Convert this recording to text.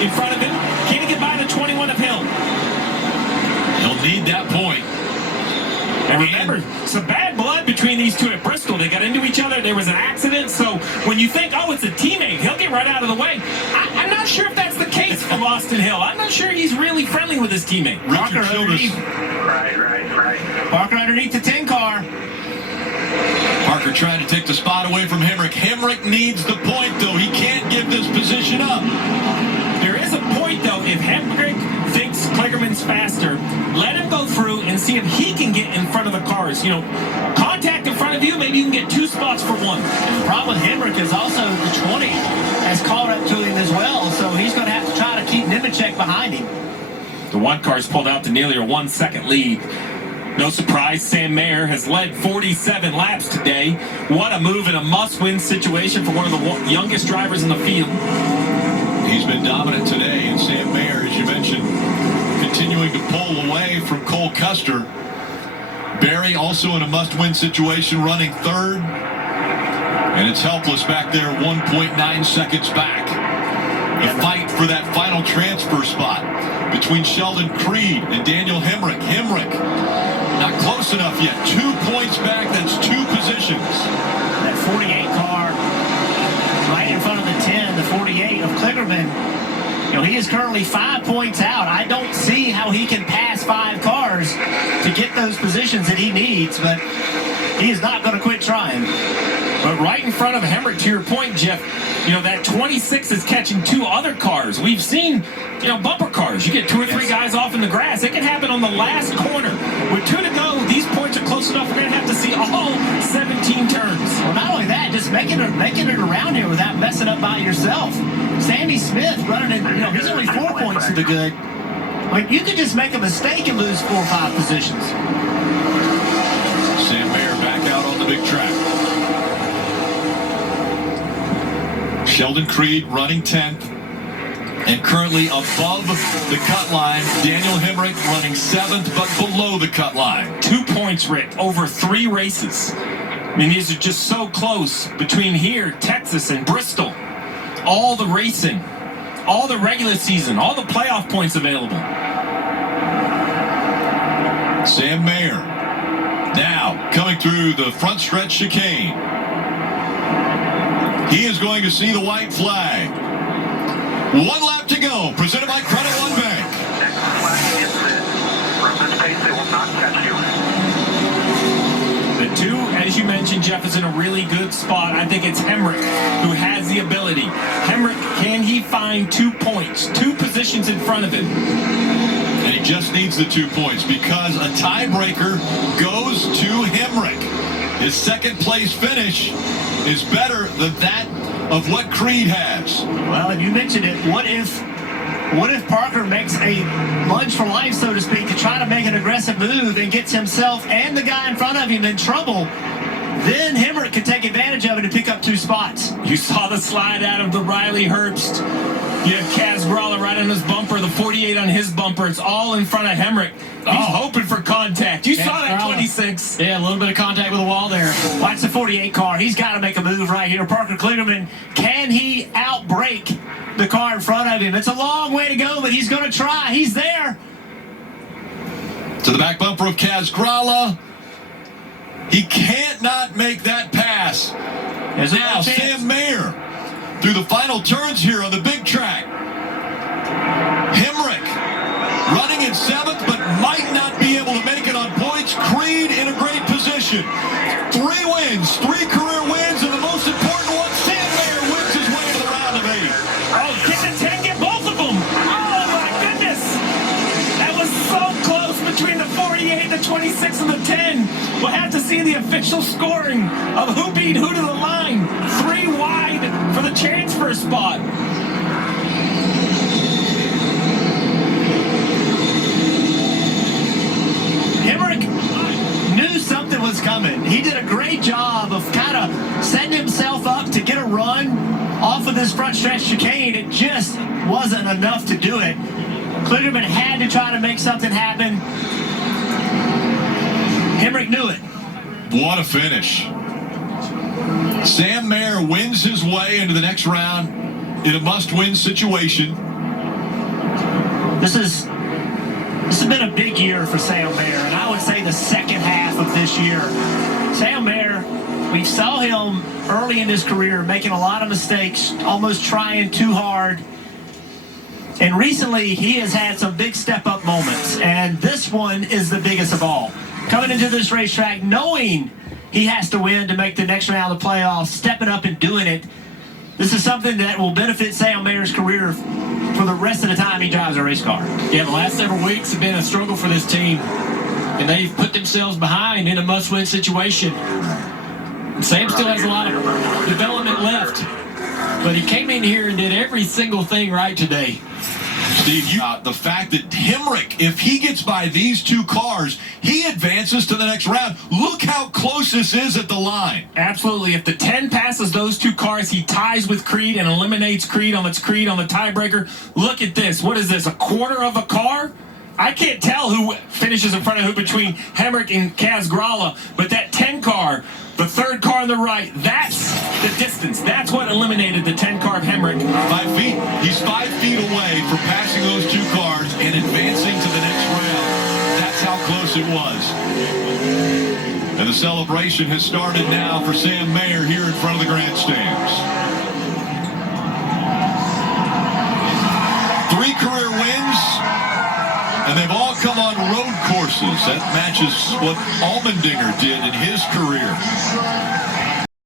in front of him. Can he get by the 21 of Hill? He'll need that point. And remember, some bad blood between these two at Bristol. They got into each other. There was an accident. So when you think, oh, it's a teammate, he'll get right out of the way. I'm not sure if that's the case for Austin Hill. I'm not sure he's really friendly with his teammate. Parker underneath. Right. Parker underneath the 10 car. Parker trying to take the spot away from Hemrick. Hemrick needs the point, though. He can't give this position up. There is a point, though. If Hemrick thinks Kligerman's faster, let him go through and see if he can get in front of the cars. You know, contact in front of you, maybe you can get 2 spots for 1. And the problem with Hemrick is also the 20 has caught up to him as well, so he's going to have to try to keep Nemechek behind him. The 1 car's pulled out to nearly a 1-second lead. No surprise, Sam Mayer has led 47 laps today. What a move in a must-win situation for one of the youngest drivers in the field. He's been dominant today, and Sam Mayer, as you mentioned, continuing to pull away from Cole Custer. Barry also in a must-win situation, running 3rd. And it's helpless back there, 1.9 seconds back. The fight for that final transfer spot between Sheldon Creed and Daniel Hemrick. Hemrick not close enough yet. 2 points back. That's 2 positions. That 48 car right in front of the 10, the 48 of Kligerman. You know, he is currently 5 points out. I don't see how he can pass 5 cars to get those positions that he needs, but he is not going to quit trying. But right in front of Hemrick, to your point, Jeff, you know, that 26 is catching 2 other cars. We've seen, you know, bumper cars. You get 2 or 3 guys off in the grass. It can happen on the last corner. With 2 to go, these points are close enough. We're going to have to see all 17 turns. Well, not only that, just making it around here without messing up by yourself. Sammy Smith running in, you know, he's only 4 points to the good. Like, you could just make a mistake and lose 4 or 5 positions. Sam Mayer back out on the big track. Sheldon Creed running 10th and currently above the cut line. Daniel Hemrick running 7th but below the cut line. 2 points, Rick, over 3 races. I mean, these are just so close between here, Texas, and Bristol. All the racing, all the regular season, all the playoff points available. Sam Mayer now coming through the front stretch chicane. He is going to see the white flag. 1 lap to go, presented by Credit One Bank. Next flag is set. From this pace, they will not catch you. The 2, as you mentioned, Jeff, is in a really good spot. I think it's Hemrick who has the ability. Hemrick, can he find 2 points, 2 positions in front of him? And he just needs the 2 points because a tiebreaker goes to Hemrick. His 2nd place finish is better than that of what Creed has. Well, and you mentioned it. What if Parker makes a lunge for life, so to speak, to try to make an aggressive move and gets himself and the guy in front of him in trouble? Then Hemrick could take advantage of it and pick up 2 spots. You saw the slide out of the Riley Herbst. You have Kaz Gralla right on his bumper, the 48 on his bumper. It's all in front of Hemrick. He's hoping for contact. You saw that 26. Yeah, a little bit of contact with the wall there. Watch the 48 car. He's got to make a move right here. Parker Kligerman, can he outbrake the car in front of him? It's a long way to go, but he's going to try. He's there. To the back bumper of Kaz Gralla. He can't not make that pass. Now Sam Mayer through the final turns here on the big track. Hemrick running in 7th, but might not be able to make it on points. Creed in a great position. 3 wins, 3 career wins, and the most important one, Sam Mayer wins his way to the round of 8. Oh, get the 10, get both of them. Oh, my goodness. That was so close between the 48, the 26, and the 10. We'll have to see the official scoring of who beat who to the line. 3 wide for the transfer spot. Hemrick knew something was coming. He did a great job of kind of setting himself up to get a run off of this front stretch chicane. It just wasn't enough to do it. Kligerman had to try to make something happen. Hemrick knew it. What a finish. Sam Mayer wins his way into the next round in a must-win situation. This has been a big year for Sam Mayer, and I would say the second half of this year. Sam Mayer, we saw him early in his career making a lot of mistakes, almost trying too hard. And recently, he has had some big step-up moments, and this one is the biggest of all. Coming into this racetrack, knowing he has to win to make the next round of the playoffs, stepping up and doing it. This is something that will benefit Sam Mayer's career for the rest of the time he drives a race car. Yeah, the last several weeks have been a struggle for this team, and they've put themselves behind in a must-win situation. Sam still has a lot of development left, but he came in here and did every single thing right today. Steve, the fact that Hemrick, if he gets by these two cars, he advances to the next round. Look how close this is at the line. Absolutely. If the 10 passes those two cars, he ties with Creed and eliminates Creed on the tiebreaker. Look at this. What is this, a quarter of a car? I can't tell who finishes in front of who between Hemrick and Kaz Grala, but that 10 car, the third car on the right, that's the distance. That's what eliminated the 10 car of Hemrick. 5 feet. He's 5 feet away from passing those two cars and advancing to the next round. That's how close it was. And the celebration has started now for Sam Mayer here in front of the grandstands. 3 career wins, and they've all come on road courses. That matches what Allmendinger did in his career.